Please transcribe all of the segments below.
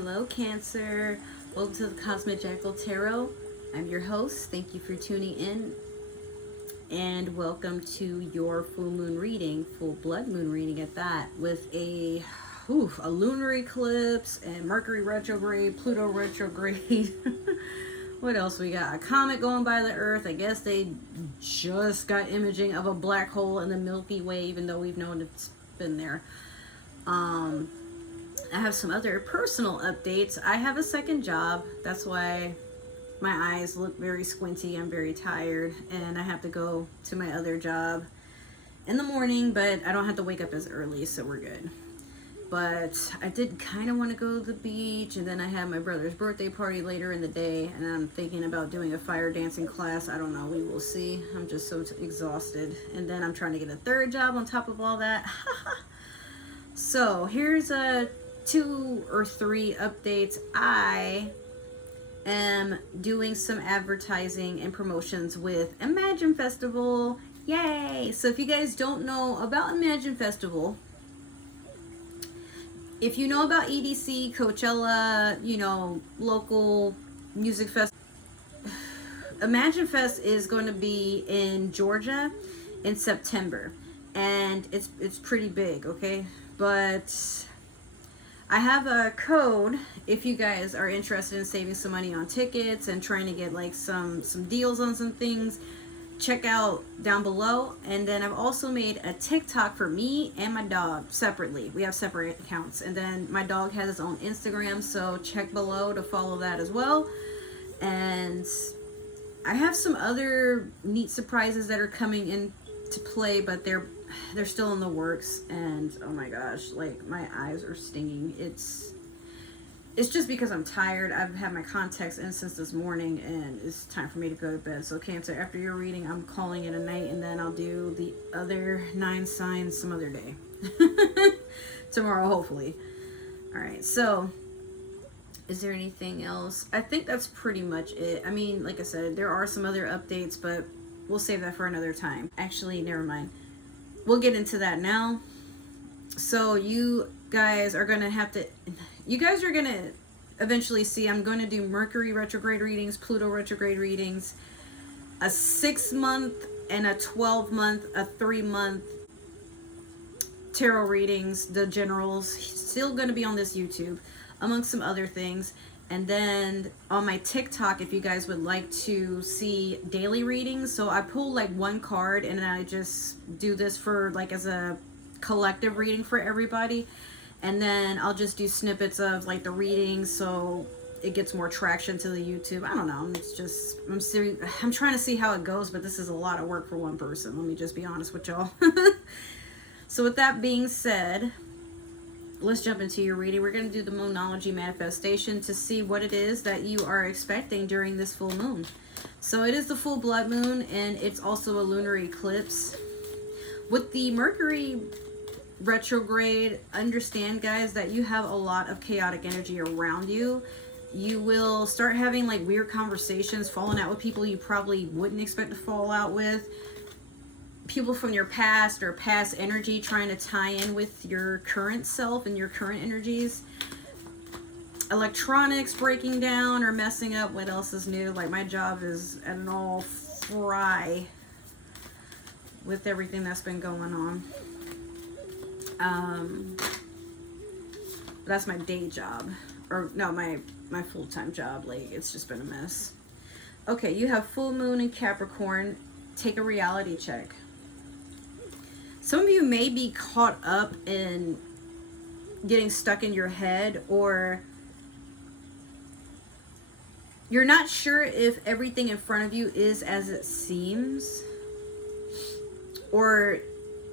Hello, Cancer. Welcome to the Cosmic Jackal Tarot. I'm your host. Thank you for tuning in. And welcome to your full moon reading, full blood moon reading at that, with a lunar eclipse and Mercury retrograde, Pluto retrograde. What else we got? A comet going by the Earth. I guess they just got imaging of a black hole in the Milky Way, even though we've known it's been there. I have some other personal updates. I have a second job. That's why my eyes look very squinty. I'm very tired, and I have to go to my other job in the morning, but I don't have to wake up as early, so we're good. But I did kind of want to go to the beach, and then I have my brother's birthday party later in the day, and I'm thinking about doing a fire dancing class. I don't know. We will see. I'm just so exhausted. And then I'm trying to get a third job on top of all that. So here's a 2 or 3 updates. I am doing some advertising and promotions with Imagine Festival. Yay! So if you guys don't know about Imagine Festival, if you know about EDC, Coachella, local music fest, Imagine Fest is going to be in Georgia in September, and it's pretty big, okay? But I have a code if you guys are interested in saving some money on tickets and trying to get like some deals on some things. Check out down below. And then I've also made a TikTok for me and my dog separately. We have separate accounts. And then my dog has his own Instagram, so check below to follow that as well. And I have some other neat surprises that are coming into play, but they're still in the works. And oh my gosh, like my eyes are stinging. It's just because I'm tired. I've had my contacts in since this morning, and it's time for me to go to bed. So Cancer, after your reading, I'm calling it a night, and then I'll do the other 9 signs some other day. Tomorrow, hopefully. All right, so is there anything else? I think that's pretty much it. I mean, like I said, there are some other updates, but we'll save that for another time. Actually, never mind. We'll get into that now. So you guys are going to eventually see, I'm going to do Mercury retrograde readings, Pluto retrograde readings, a 6-month and a 12-month, a 3-month tarot readings, the generals, still going to be on this YouTube, amongst some other things. And then on my TikTok, if you guys would like to see daily readings, so I pull like one card and I just do this for like as a collective reading for everybody. And then I'll just do snippets of like the readings so it gets more traction to the YouTube. I don't know. I'm trying to see how it goes, but this is a lot of work for one person. Let me just be honest with y'all. So with that being said, let's jump into your reading. We're going to do the Moonology manifestation to see what it is that you are expecting during this full moon. So it is the full blood moon, and it's also a lunar eclipse. With the Mercury retrograde, understand, guys, that you have a lot of chaotic energy around you. You will start having like weird conversations, falling out with people you probably wouldn't expect to fall out with. People from your past or past energy trying to tie in with your current self and your current energies. Electronics breaking down or messing up. What else is new? Like my job is at an all fry with everything that's been going on. That's my day job. Or no, my full-time job. Like, it's just been a mess. Okay, you have full moon in Capricorn. Take a reality check. Some of you may be caught up in getting stuck in your head, or you're not sure if everything in front of you is as it seems. Or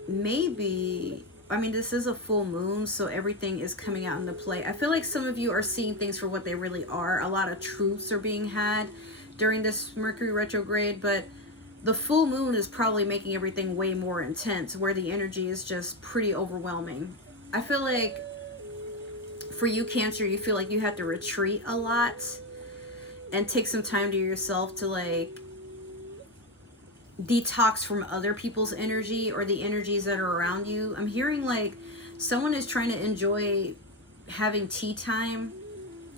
maybe, I mean, this is a full moon, so everything is coming out into play. I feel like some of you are seeing things for what they really are. A lot of truths are being had during this Mercury retrograde, but the full moon is probably making everything way more intense, where the energy is just pretty overwhelming. I feel like for you, Cancer, you feel like you have to retreat a lot and take some time to yourself to like detox from other people's energy or the energies that are around you. I'm hearing like someone is trying to enjoy having tea time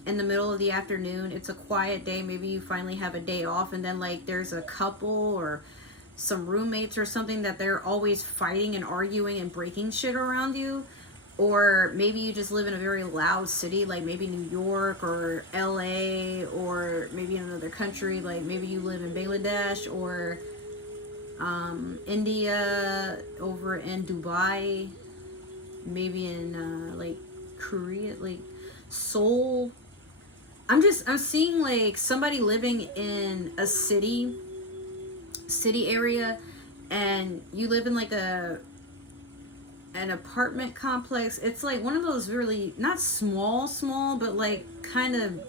in the middle of the afternoon. It's a quiet day. Maybe you finally have a day off, and then like there's a couple or some roommates or something that they're always fighting and arguing and breaking shit around you. Or maybe you just live in a very loud city, like maybe New York or LA, or maybe in another country, like maybe you live in Bangladesh or India, over in Dubai, maybe in like Korea, like Seoul. I'm seeing like somebody living in a city area, and you live in like an apartment complex. It's like one of those really not small, but like kind of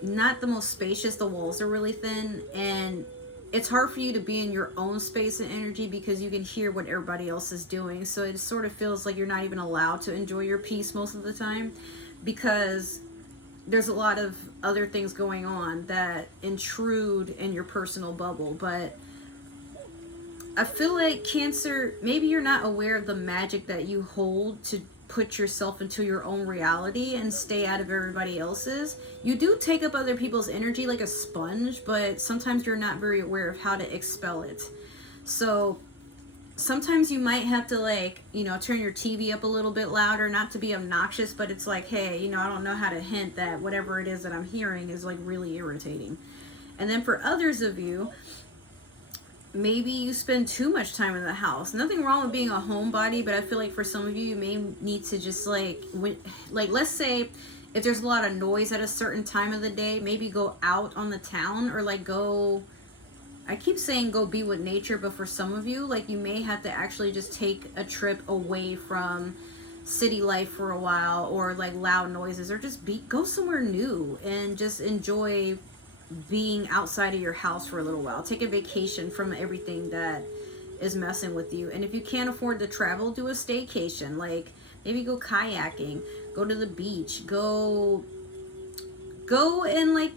not the most spacious. The walls are really thin, and it's hard for you to be in your own space and energy because you can hear what everybody else is doing. So it sort of feels like you're not even allowed to enjoy your peace most of the time, because there's a lot of other things going on that intrude in your personal bubble. But I feel like Cancer, maybe you're not aware of the magic that you hold to put yourself into your own reality and stay out of everybody else's. You do take up other people's energy like a sponge, but sometimes you're not very aware of how to expel it. So sometimes you might have to, like, you know, turn your TV up a little bit louder, not to be obnoxious, but it's like, hey, you know, I don't know how to hint that whatever it is that I'm hearing is like really irritating. And then for others of you, maybe you spend too much time in the house. Nothing wrong with being a homebody, but I feel like for some of you, you may need to just like let's say if there's a lot of noise at a certain time of the day, maybe go out on the town, or like go, I keep saying go be with nature, but for some of you, like you may have to actually just take a trip away from city life for a while, or like loud noises, or just go somewhere new and just enjoy being outside of your house for a little while. Take a vacation from everything that is messing with you. And if you can't afford to travel, do a staycation. Like maybe go kayaking, go to the beach, go and like,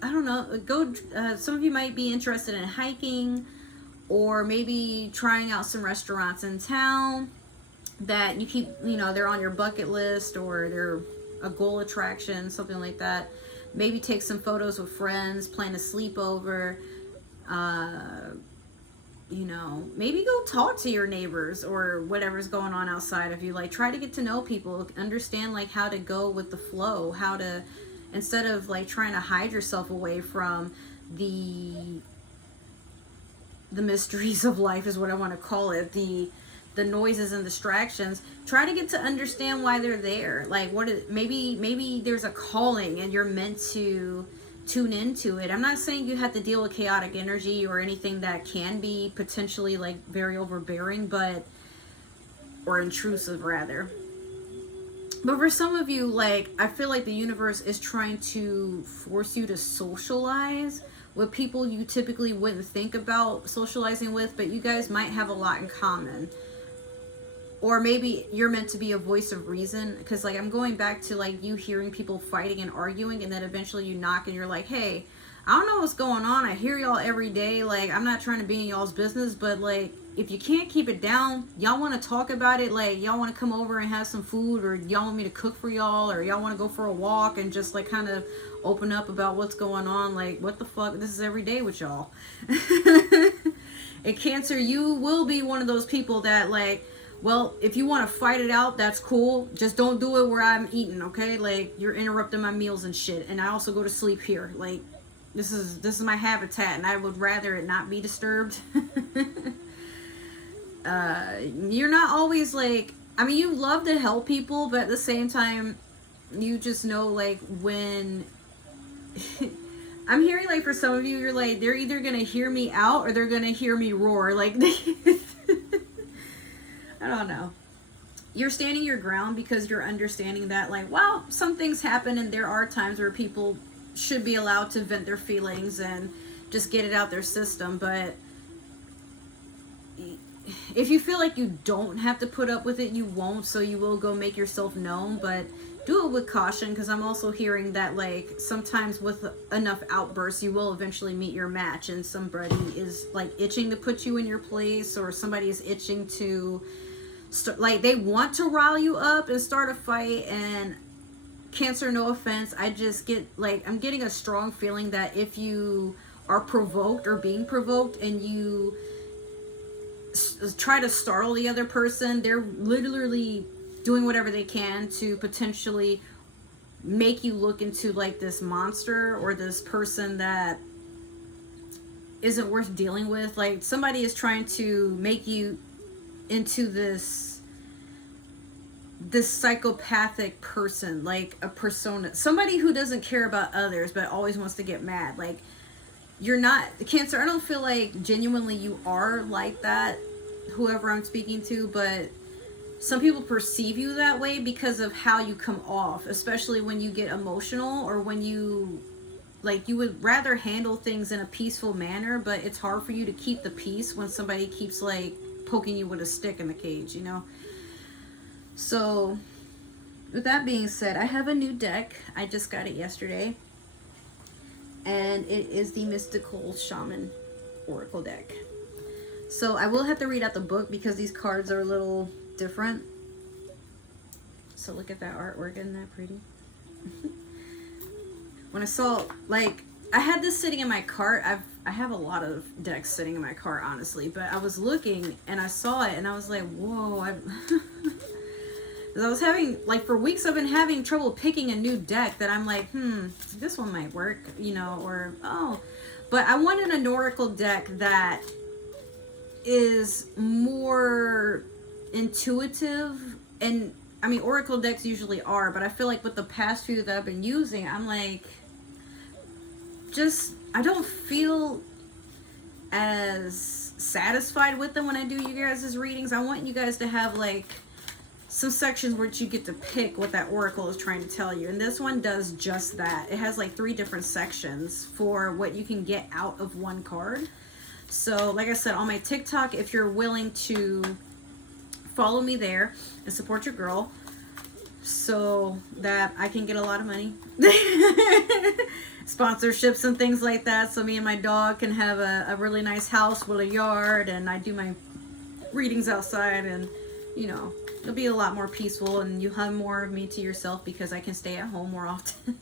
I don't know, go some of you might be interested in hiking, or maybe trying out some restaurants in town that you keep, you know, they're on your bucket list, or they're a goal attraction, something like that. Maybe take some photos with friends, plan a sleepover, you know, maybe go talk to your neighbors or whatever's going on outside of you. Like try to get to know people, understand like how to go with the flow, how to, instead of like trying to hide yourself away from the mysteries of life is what I want to call it, the noises and distractions. Try to get to understand why they're there. Like what is, maybe there's a calling and you're meant to tune into it. I'm not saying you have to deal with chaotic energy or anything that can be potentially like very overbearing, but, or intrusive rather. But for some of you, like, I feel like the universe is trying to force you to socialize with people you typically wouldn't think about socializing with, but you guys might have a lot in common. Or maybe you're meant to be a voice of reason, because like I'm going back to like you hearing people fighting and arguing, and then eventually you knock and you're like, hey, I don't know what's going on, I hear y'all every day, like I'm not trying to be in y'all's business, but like if you can't keep it down, y'all want to talk about it, like y'all want to come over and have some food, or y'all want me to cook for y'all, or y'all want to go for a walk and just like kind of open up about what's going on, like what the fuck, this is every day with y'all. And Cancer, you will be one of those people that like, well, if you want to fight it out, that's cool. Just don't do it where I'm eating, okay? Like, you're interrupting my meals and shit. And I also go to sleep here. Like, this is my habitat, and I would rather it not be disturbed. You're not always like, I mean, you love to help people, but at the same time, you just know, like, when... I'm hearing, like, for some of you, you're like, they're either going to hear me out or they're going to hear me roar. Like, I don't know. You're standing your ground because you're understanding that, like, well, some things happen and there are times where people should be allowed to vent their feelings and just get it out their system. But if you feel like you don't have to put up with it, you won't. So you will go make yourself known, but do it with caution, because I'm also hearing that, like, sometimes with enough outbursts, you will eventually meet your match, and somebody is, like, itching to put you in your place, or somebody is itching to... like they want to rile you up and start a fight, and Cancer, no offense, I just get like, I'm getting a strong feeling that if you are provoked or being provoked and you try to startle the other person, they're literally doing whatever they can to potentially make you look into like this monster or this person that isn't worth dealing with. Like somebody is trying to make you into this psychopathic person, like a persona, somebody who doesn't care about others but always wants to get mad. Like, you're not Cancer. I don't feel like genuinely you are like that, whoever I'm speaking to, but some people perceive you that way because of how you come off, especially when you get emotional or when you like, you would rather handle things in a peaceful manner, but it's hard for you to keep the peace when somebody keeps like poking you with a stick in the cage, you know? So with that being said, I have a new deck. I just got it yesterday, and it is the Mystical Shaman Oracle deck. So I will have to read out the book because these cards are a little different. So look at that artwork, isn't that pretty? When I saw, like, I had this sitting in my cart. I have a lot of decks sitting in my cart, honestly, but I was looking and I saw it and I was like, whoa. I was having, like, for weeks I've been having trouble picking a new deck that I'm like, this one might work, you know, or, oh. But I wanted an oracle deck that is more intuitive. And, I mean, oracle decks usually are, but I feel like with the past few that I've been using, I'm like, I don't feel as satisfied with them when I do you guys' readings. I want you guys to have, like, some sections where you get to pick what that oracle is trying to tell you, and this one does just that. It has like 3 different sections for what you can get out of one card. So like I said, on my TikTok, if you're willing to follow me there and support your girl so that I can get a lot of money, sponsorships and things like that, so me and my dog can have a really nice house with a yard, and I do my readings outside, and you know, it'll be a lot more peaceful, and you'll have more of me to yourself because I can stay at home more often.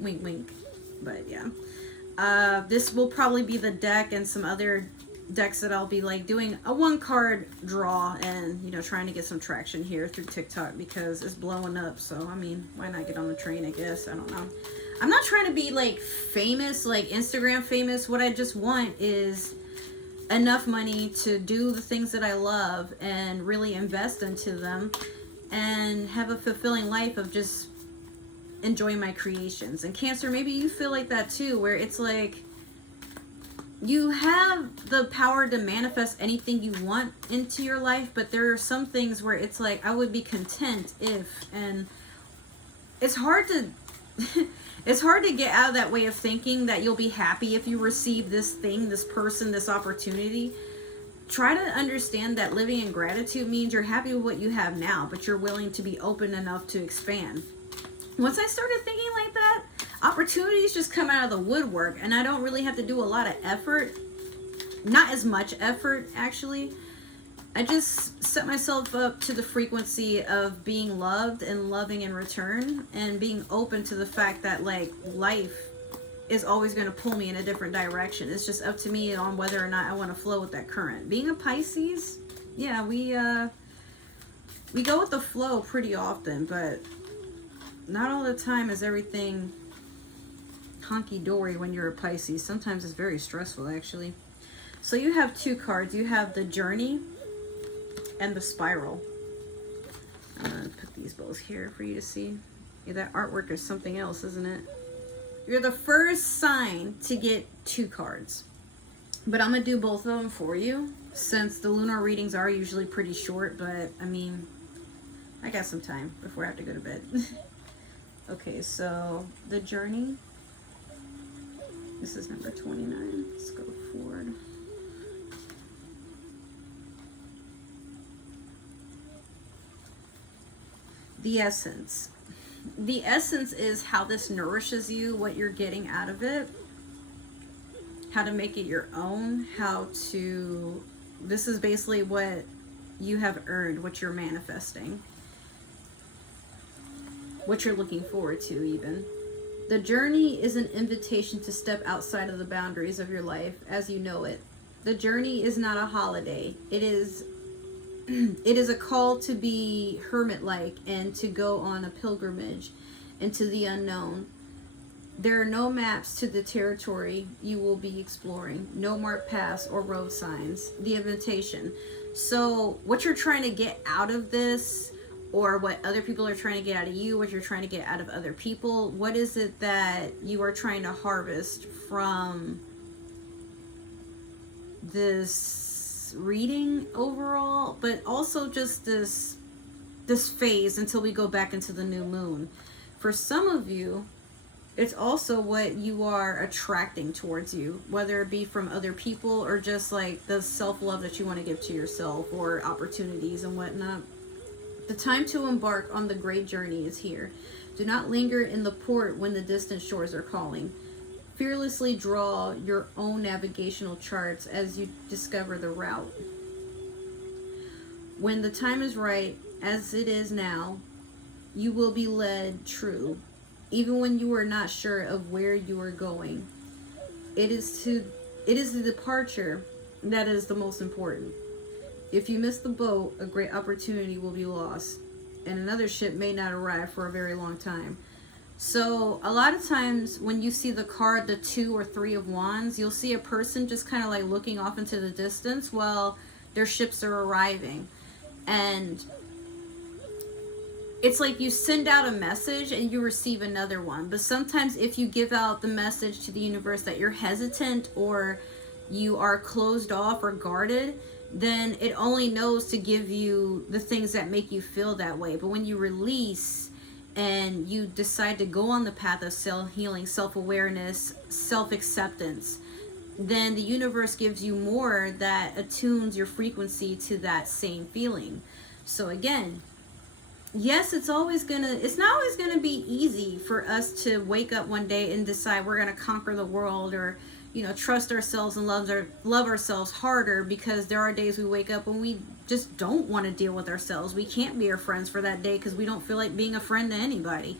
Wink, wink. But yeah. This will probably be the deck and some other decks that I'll be like doing a 1-card draw and, you know, trying to get some traction here through TikTok because it's blowing up. So, I mean, why not get on the train, I guess? I don't know. I'm not trying to be like famous, like Instagram famous. What I just want is enough money to do the things that I love and really invest into them and have a fulfilling life of just enjoying my creations. And Cancer, maybe you feel like that too, where it's like you have the power to manifest anything you want into your life, but there are some things where it's like, I would be content if, and it's hard to it's hard to get out of that way of thinking that you'll be happy if you receive this thing, this person, this opportunity. Try to understand that living in gratitude means you're happy with what you have now, but you're willing to be open enough to expand. Once I started thinking like that, opportunities just come out of the woodwork, and I don't really have to do a lot of effort. Not as much effort, actually. I just set myself up to the frequency of being loved and loving in return, and being open to the fact that, like, life is always going to pull me in a different direction. It's just up to me on whether or not I want to flow with that current. Being a Pisces, yeah, we go with the flow pretty often, but not all the time is everything hunky-dory when you're a Pisces. Sometimes it's very stressful, actually. So you have 2 cards. You have the Journey and the Spiral. I'm going to put these both here for you to see. Yeah, that artwork is something else, isn't it? You're the first sign to get 2 cards. But I'm going to do both of them for you, since the lunar readings are usually pretty short, but, I mean, I got some time before I have to go to bed. Okay, so the Journey. This is number 29. Let's go forward. The essence. The essence is how this nourishes you, what you're getting out of it, how to make it your own, this is basically what you have earned, what you're manifesting. what you're looking forward to even. The journey is an invitation to step outside of the boundaries of your life as you know it. The journey is not a holiday. It is it is a call to be hermit-like and to go on a pilgrimage into the unknown. There are no maps to the territory you will be exploring, no marked paths or road signs. The invitation. So, what you're trying to get out of this, or what other people are trying to get out of you, what you're trying to get out of other people, what is it that you are trying to harvest from this reading overall, but also just this phase until we go back into the new moon. For some of you, it's also what you are attracting towards you, whether it be from other people or just like the self-love that you want to give to yourself or opportunities and whatnot. The time to embark on the great journey is here. Do not linger in the port when the distant shores are calling. Fearlessly draw your own navigational charts as you discover the route. When the time is right, as it is now, you will be led true, even when you are not sure of where you are going. It is the departure that is the most important. If you miss the boat, a great opportunity will be lost, and another ship may not arrive for a very long time. So a lot of times when you see the card, the 2 or 3 of Wands, you'll see a person just kind of like looking off into the distance while their ships are arriving. And it's like you send out a message and you receive another one. But sometimes if you give out the message to the universe that you're hesitant or you are closed off or guarded, then it only knows to give you the things that make you feel that way. But when you release and you decide to go on the path of self-healing, self-awareness, self-acceptance, then the universe gives you more that attunes your frequency to that same feeling. So again, yes, it's not always gonna be easy for us to wake up one day and decide we're gonna conquer the world, or trust ourselves and love ourselves harder, because there are days we wake up when we just don't want to deal with ourselves. We can't be our friends for that day because we don't feel like being a friend to anybody.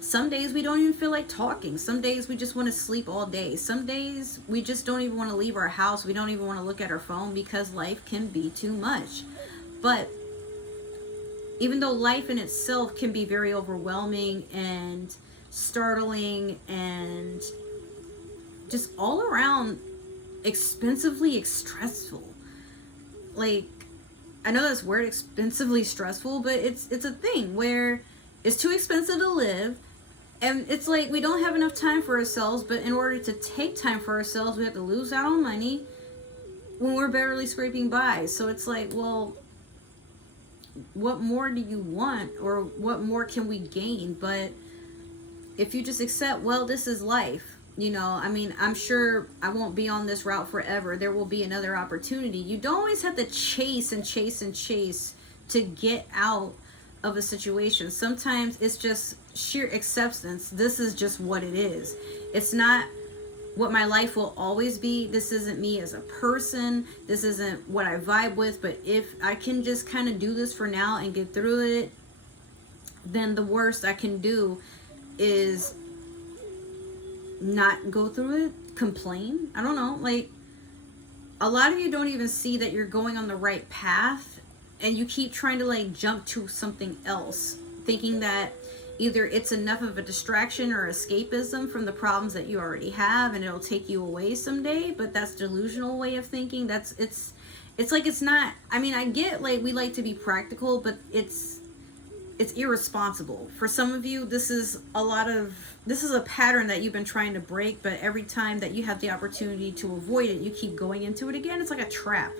Some days we don't even feel like talking. Some days we just want to sleep all day. Some days we just don't even want to leave our house. We don't even want to look at our phone because life can be too much. But even though life in itself can be very overwhelming and startling and just all around expensively stressful. Like, I know that's word, expensively stressful, but it's a thing where it's too expensive to live, and it's like we don't have enough time for ourselves, but in order to take time for ourselves, we have to lose out on money when we're barely scraping by. So it's like, well, what more do you want, or what more can we gain? But if you just accept, well, this is life. I'm sure I won't be on this route forever. There will be another opportunity. You don't always have to chase and chase and chase to get out of a situation. Sometimes it's just sheer acceptance. This is just what it is. It's not what my life will always be. This isn't me as a person. This isn't what I vibe with. But if I can just kind of do this for now and get through it, then the worst I can do is not go through it, complain. I don't know. Like, a lot of you don't even see that you're going on the right path, and you keep trying to like jump to something else, thinking that either it's enough of a distraction or escapism from the problems that you already have, and it'll take you away someday. But that's delusional way of thinking. It's like, it's not. I get, like, we like to be practical, but it's irresponsible. For some of you, this is a pattern that you've been trying to break, but every time that you have the opportunity to avoid it, you keep going into it again. It's like a trap,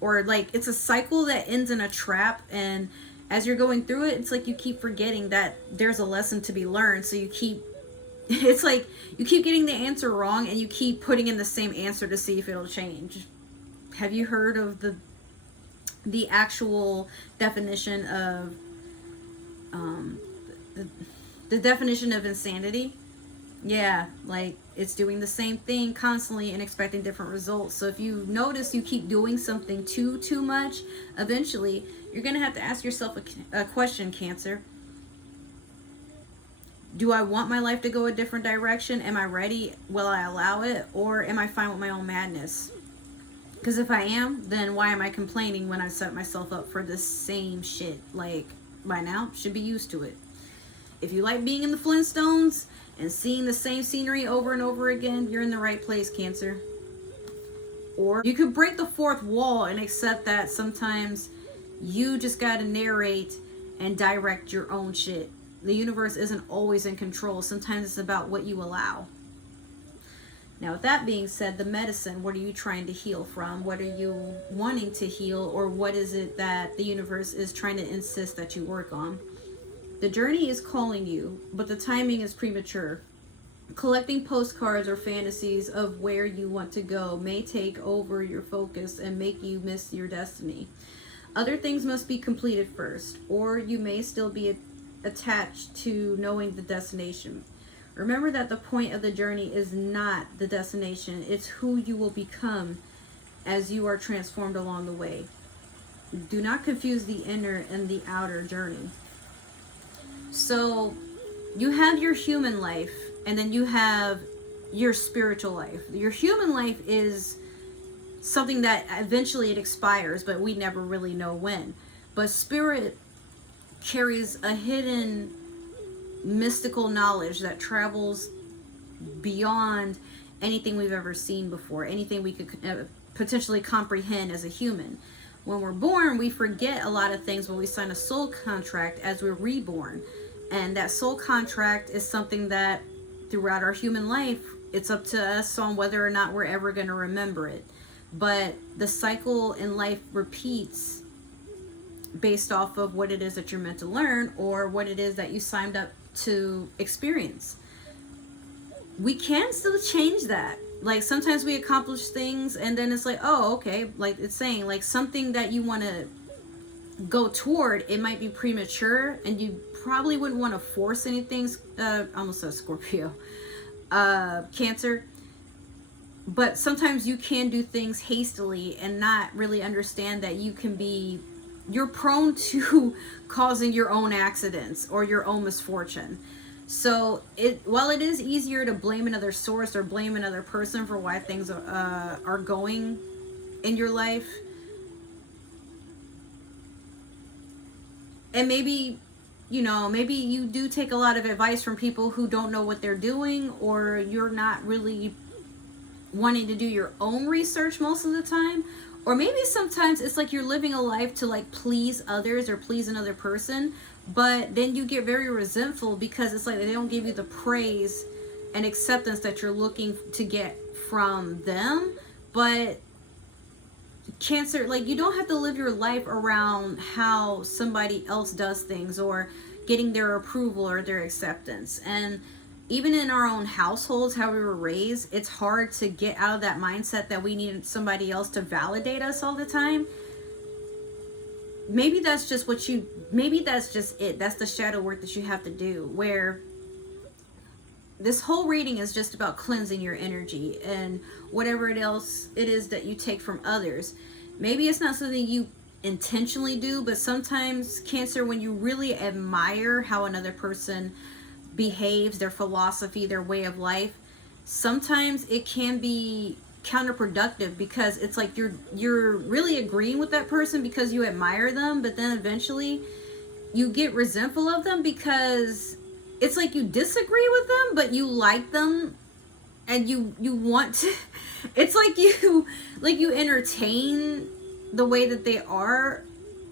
or like it's a cycle that ends in a trap, and as you're going through it, it's like you keep forgetting that there's a lesson to be learned. So it's like you keep getting the answer wrong, and you keep putting in the same answer to see if it'll change. Have you heard of the actual definition of the definition of insanity? Yeah, like, it's doing the same thing constantly and expecting different results. So if you notice you keep doing something too much, eventually you're gonna have to ask yourself a question, Cancer. Do I want my life to go a different direction? Am I ready? Will I allow it? Or am I fine with my own madness? Because if I am, then why am I complaining when I set myself up for the same shit? Like, by now, should be used to it. If you like being in the Flintstones and seeing the same scenery over and over again, you're in the right place, Cancer. Or you could break the fourth wall and accept that sometimes you just gotta narrate and direct your own shit. The universe isn't always in control. Sometimes it's about what you allow. Now, with that being said, the medicine, what are you trying to heal from? What are you wanting to heal? Or what is it that the universe is trying to insist that you work on? The journey is calling you, but the timing is premature. Collecting postcards or fantasies of where you want to go may take over your focus and make you miss your destiny. Other things must be completed first, or you may still be attached to knowing the destination. Remember that the point of the journey is not the destination, it's who you will become as you are transformed along the way. Do not confuse the inner and the outer journey. So, you have your human life, and then you have your spiritual life. Your human life is something that eventually it expires, but we never really know when. But spirit carries a hidden mystical knowledge that travels beyond anything we've ever seen before, anything we could potentially comprehend as a human. When we're born, we forget a lot of things when we sign a soul contract as we're reborn. And that soul contract is something that throughout our human life, it's up to us on whether or not we're ever going to remember it. But the cycle in life repeats based off of what it is that you're meant to learn or what it is that you signed up to experience. We can still change that. Like sometimes we accomplish things and then it's like, oh, okay. Like it's saying like something that you want to go toward, it might be premature and you probably wouldn't want to force anything. Almost said Scorpio, Cancer. But sometimes you can do things hastily and not really understand that you're prone to causing your own accidents or your own misfortune. So while it is easier to blame another source or blame another person for why things are going in your life, and maybe you do take a lot of advice from people who don't know what they're doing, or you're not really wanting to do your own research most of the time. Or maybe sometimes it's like you're living a life to like please others or please another person, but then you get very resentful because it's like they don't give you the praise and acceptance that you're looking to get from them. But Cancer, like you don't have to live your life around how somebody else does things or getting their approval or their acceptance. And even in our own households, how we were raised, it's hard to get out of that mindset that we need somebody else to validate us all the time. Maybe that's just it. That's the shadow work that you have to do, where this whole reading is just about cleansing your energy and whatever else it is that you take from others. Maybe it's not something you intentionally do, but sometimes, Cancer, when you really admire how another person behaves, their philosophy, their way of life, sometimes it can be counterproductive because it's like you're really agreeing with that person because you admire them, but then eventually you get resentful of them because it's like you disagree with them but you like them and you want to it's like you entertain the way that they are,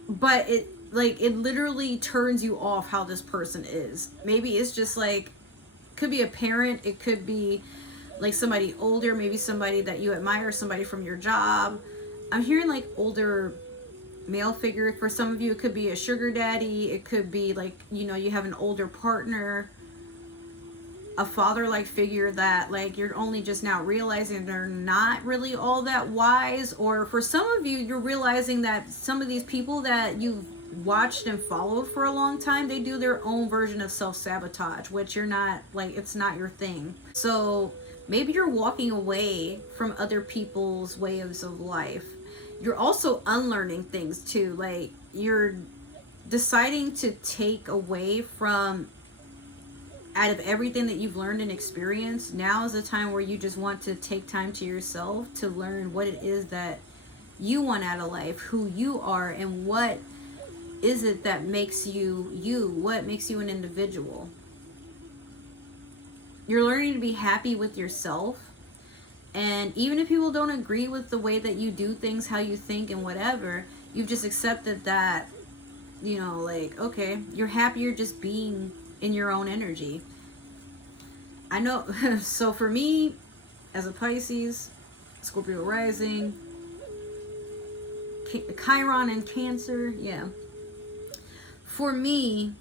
but it literally turns you off how this person is. Maybe it's just like, could be a parent, it could be like somebody older, maybe somebody that you admire, somebody from your job. I'm hearing like older male figure. For some of you, it could be a sugar daddy. It could be like, you have an older partner, a father-like figure that like you're only just now realizing they're not really all that wise. Or for some of you, you're realizing that some of these people that you've watched and followed for a long time, they do their own version of self-sabotage, which you're not, like, it's not your thing. So maybe you're walking away from other people's ways of life. You're also unlearning things too. Like you're deciding to take away from out of everything that you've learned and experienced, now is the time where you just want to take time to yourself to learn what it is that you want out of life, who you are, and what is it that makes you you, what makes you an individual. You're learning to be happy with yourself, and even if people don't agree with the way that you do things, how you think and whatever, you've just accepted that, you know, like, okay, you're happier just being in your own energy. I know. So for me, as a Pisces, Scorpio rising, Chiron and Cancer, yeah. For me,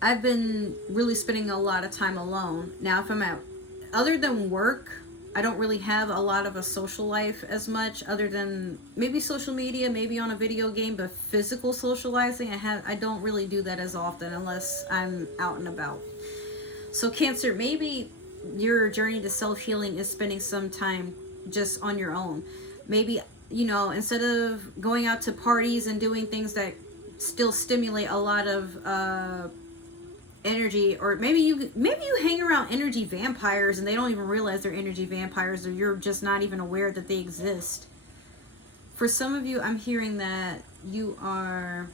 I've been really spending a lot of time alone. Now, if I'm at, other than work, I don't really have a lot of a social life as much, other than maybe social media, maybe on a video game, but physical socializing, I don't really do that as often unless I'm out and about. So Cancer, maybe your journey to self-healing is spending some time just on your own. Maybe, you know, instead of going out to parties and doing things that still stimulate a lot of energy, or maybe you hang around energy vampires and they don't even realize they're energy vampires, or you're just not even aware that they exist. For some of you, I'm hearing that you are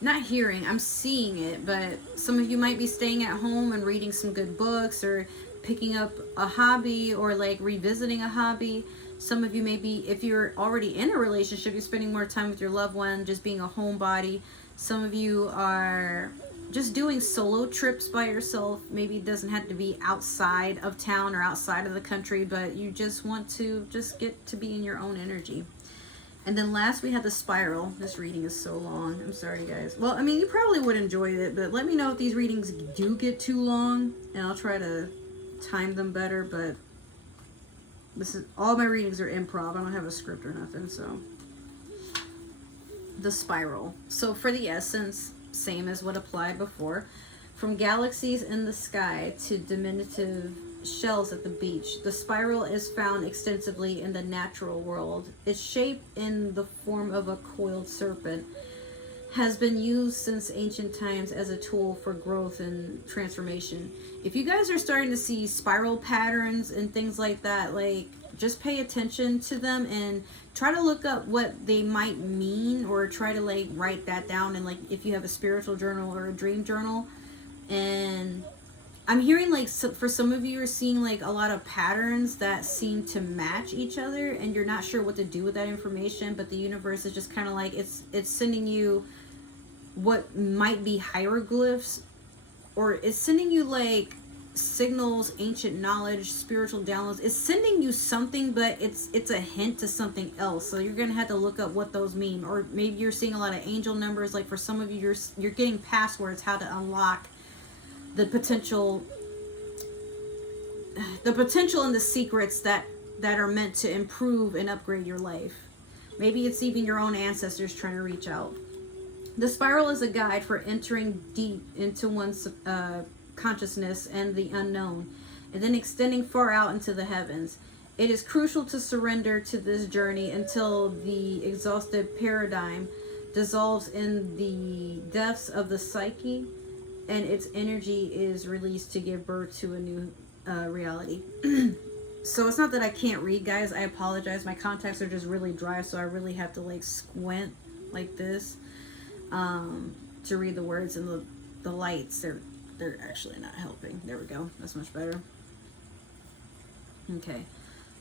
not hearing, I'm seeing it, but some of you might be staying at home and reading some good books, or picking up a hobby, or like revisiting a hobby. Some of you may be, if you're already in a relationship, you're spending more time with your loved one, just being a homebody. Some of you are just doing solo trips by yourself. Maybe it doesn't have to be outside of town or outside of the country, but you just want to just get to be in your own energy. And then last, we had the spiral. This reading is so long. I'm sorry, guys. Well, I mean, you probably would enjoy it, but let me know if these readings do get too long, and I'll try to time them better. But this is, all my readings are improv. I don't have a script or nothing, so. The spiral. So for the essence, same as what applied before. From galaxies in the sky to diminutive shells at the beach, the spiral is found extensively in the natural world. Its shape in the form of a coiled serpent has been used since ancient times as a tool for growth and transformation. If you guys are starting to see spiral patterns and things like that, like, just pay attention to them and try to look up what they might mean, or try to like write that down. And like, if you have a spiritual journal or a dream journal. And I'm hearing like, so for some of you are seeing like a lot of patterns that seem to match each other, and you're not sure what to do with that information, but the universe is just kind of like, it's sending you what might be hieroglyphs, or it's sending you like signals, ancient knowledge, spiritual downloads. It's sending you something, but it's a hint to something else. So you're gonna have to look up what those mean. Or maybe you're seeing a lot of angel numbers. Like for some of you, you're getting passwords, how to unlock the potential and the secrets that are meant to improve and upgrade your life. Maybe it's even your own ancestors trying to reach out. The spiral is a guide for entering deep into one's consciousness and the unknown, and then extending far out into the heavens. It is crucial to surrender to this journey until the exhausted paradigm dissolves in the depths of the psyche, and its energy is released to give birth to a new reality. So it's not that I can't read, guys. I apologize. My contacts are just really dry, so I really have to like squint like this to read the words, and the lights, they're actually not helping. There we go. That's much better. Okay.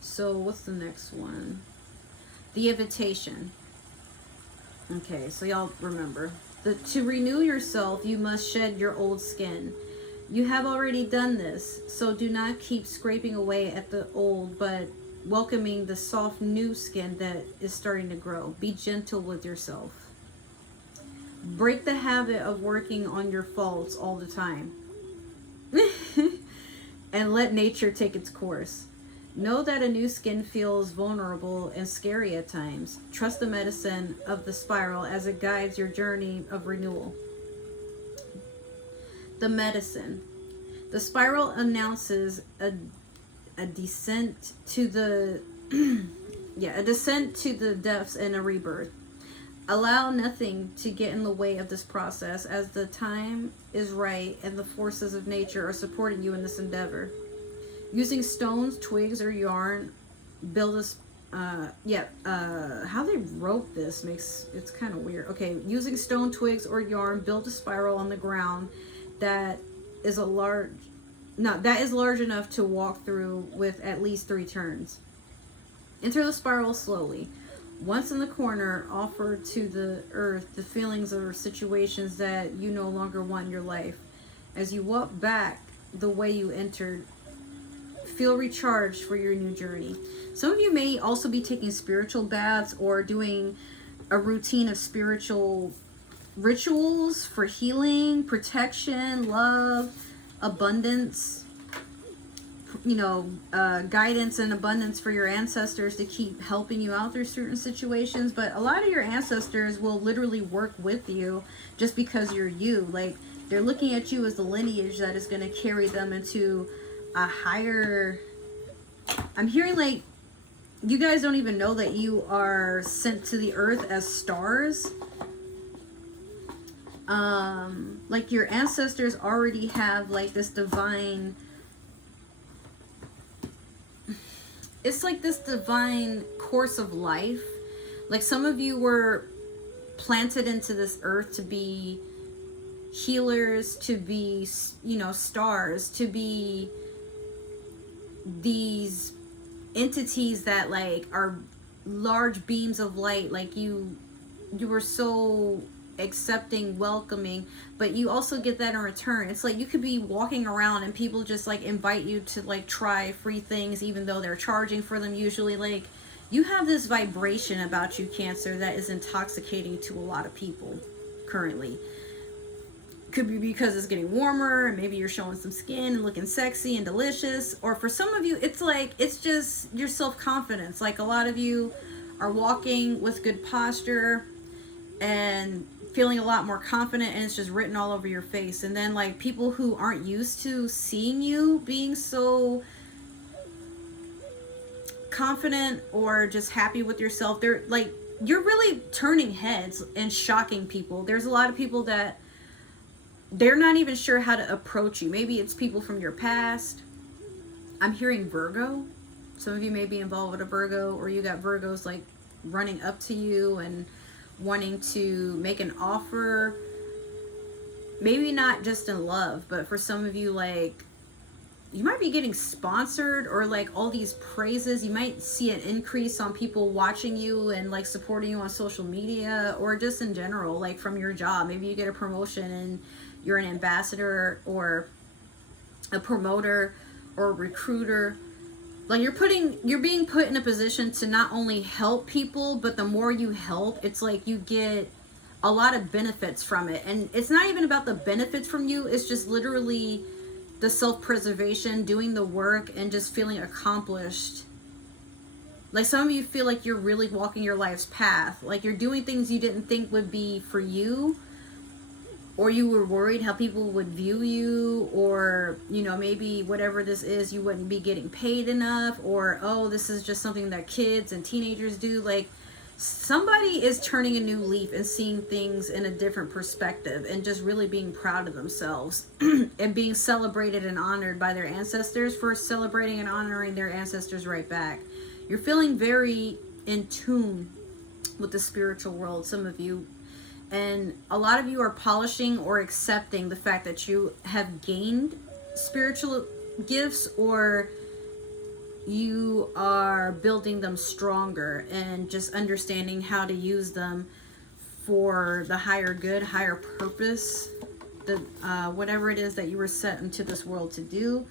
So what's the next one? The invitation. Okay, so y'all remember. To renew yourself, you must shed your old skin. You have already done this, so do not keep scraping away at the old, but welcoming the soft new skin that is starting to grow. Be gentle with yourself. Break the habit of working on your faults all the time. And let nature take its course. Know that a new skin feels vulnerable and scary at times. Trust the medicine of the spiral as it guides your journey of renewal. The medicine. The spiral announces a descent to the a descent to the depths and a rebirth. Allow nothing to get in the way of this process, as the time is right and the forces of nature are supporting you in this endeavor. Using stones, twigs, or yarn, build a how they wrote this makes it's kind of weird. Okay, using stone, twigs, or yarn, build a spiral on the ground that is a large that is large enough to walk through with at least 3 turns. Enter the spiral slowly. Once in the corner, offer to the earth the feelings or situations that you no longer want in your life. As you walk back the way you entered, feel recharged for your new journey. Some of you may also be taking spiritual baths or doing a routine of spiritual rituals for healing, protection, love, abundance, guidance and abundance for your ancestors to keep helping you out through certain situations. But a lot of your ancestors will literally work with you just because you're you. Like, they're looking at you as the lineage that is going to carry them into a higher... I'm hearing like you guys don't even know that you are sent to the earth as stars. Like, your ancestors already have like this divine... It's like this divine course of life. Like, some of you were planted into this earth to be healers, to be, stars, to be these entities that like are large beams of light. Like, you were so accepting, welcoming, but you also get that in return. It's like you could be walking around and people just like invite you to like try free things even though they're charging for them usually. Like, you have this vibration about you, Cancer, that is intoxicating to a lot of people currently. Could be because it's getting warmer and maybe you're showing some skin and looking sexy and delicious, or for some of you it's like it's just your self-confidence. Like, a lot of you are walking with good posture and feeling a lot more confident, and it's just written all over your face. And then like people who aren't used to seeing you being so confident or just happy with yourself, they're like, you're really turning heads and shocking people. There's a lot of people that they're not even sure how to approach you. Maybe it's people from your past. I'm hearing Virgo. Some of you may be involved with a Virgo, or you got Virgos like running up to you and wanting to make an offer. Maybe not just in love, but for some of you, like, you might be getting sponsored or like all these praises. You might see an increase on people watching you and like supporting you on social media, or just in general, like from your job. Maybe you get a promotion and you're an ambassador or a promoter or a recruiter. Like, you're being put in a position to not only help people, but the more you help, it's like you get a lot of benefits from it. And it's not even about the benefits from you. It's just literally the self-preservation, doing the work, and just feeling accomplished. Like, some of you feel like you're really walking your life's path. Like, you're doing things you didn't think would be for you, or you were worried how people would view you, or, maybe whatever this is, you wouldn't be getting paid enough, or, oh, this is just something that kids and teenagers do. Like, somebody is turning a new leaf and seeing things in a different perspective and just really being proud of themselves and being celebrated and honored by their ancestors for celebrating and honoring their ancestors right back. You're feeling very in tune with the spiritual world, some of you. And a lot of you are polishing or accepting the fact that you have gained spiritual gifts, or you are building them stronger and just understanding how to use them for the higher good, higher purpose, the whatever it is that you were set into this world to do.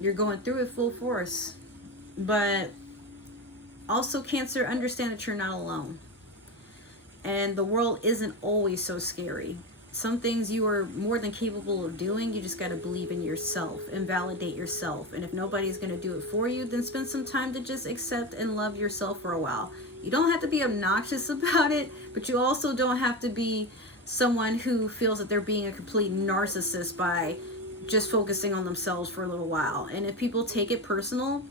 You're going through it full force. But also, Cancer, understand that you're not alone. And the world isn't always so scary. Some things you are more than capable of doing. You just got to believe in yourself and validate yourself. And if nobody's going to do it for you, then spend some time to just accept and love yourself for a while. You don't have to be obnoxious about it, but you also don't have to be someone who feels that they're being a complete narcissist by just focusing on themselves for a little while. And if people take it personal,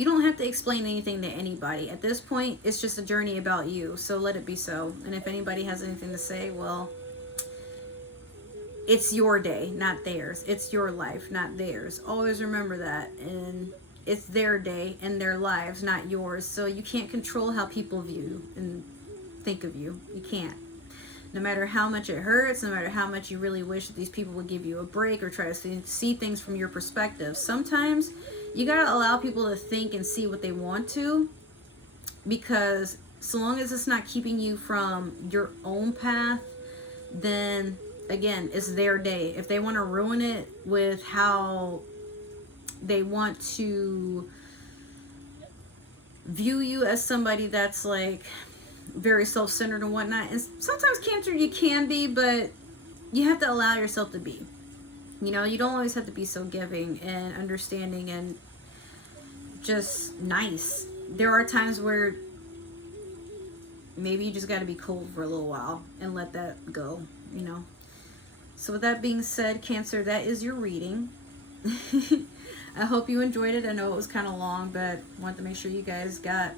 You don't have to explain anything to anybody. At this point, it's just a journey about you. So let it be so. And if anybody has anything to say, well, it's your day, not theirs. It's your life, not theirs. Always remember that. And it's their day and their lives, not yours. So you can't control how people view you and think of you. You can't. No matter how much it hurts, no matter how much you really wish that these people would give you a break or try to see things from your perspective, sometimes you gotta allow people to think and see what they want to, because so long as it's not keeping you from your own path, then again, it's their day. If they want to ruin it with how they want to view you as somebody that's like very self-centered and whatnot, and sometimes Cancer you can be, but you have to allow yourself to be. You know, you don't always have to be so giving and understanding and just nice. There are times where maybe you just got to be cold for a little while and let that go, you know. So with that being said, Cancer, that is your reading. I hope you enjoyed it. I know it was kind of long, but I wanted to make sure you guys got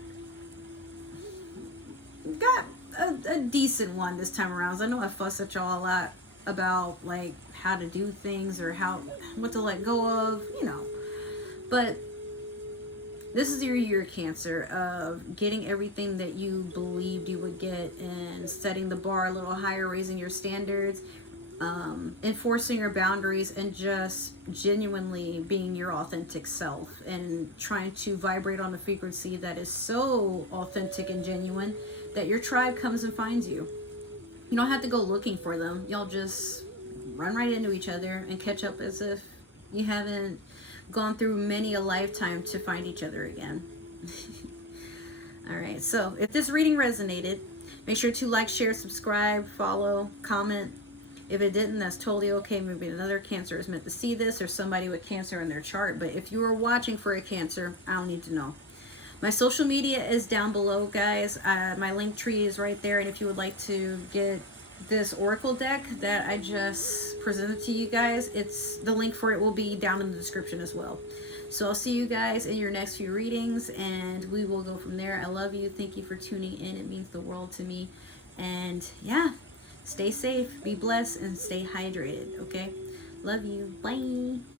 a decent one this time around. I know I fuss at y'all a lot about like how to do things or what to let go of, you know. But this is your year, Cancer, of getting everything that you believed you would get and setting the bar a little higher, raising your standards, enforcing your boundaries, and just genuinely being your authentic self and trying to vibrate on a frequency that is so authentic and genuine that your tribe comes and finds you. You don't have to go looking for them. Y'all just run right into each other and catch up as if you haven't gone through many a lifetime to find each other again. All right, so if this reading resonated, make sure to like, share, subscribe, follow, comment. If it didn't, that's totally okay. Maybe another Cancer is meant to see this, or somebody with Cancer in their chart. But if you are watching for a Cancer, I don't need to know. My social media is down below, guys. My link tree is right there. And if you would like to get this oracle deck that I just presented to you guys, the link for it will be down in the description as well. So I'll see you guys in your next few readings, and we will go from there. I love you. Thank you for tuning in. It means the world to me. And yeah, stay safe, be blessed, and stay hydrated, okay? Love you. Bye.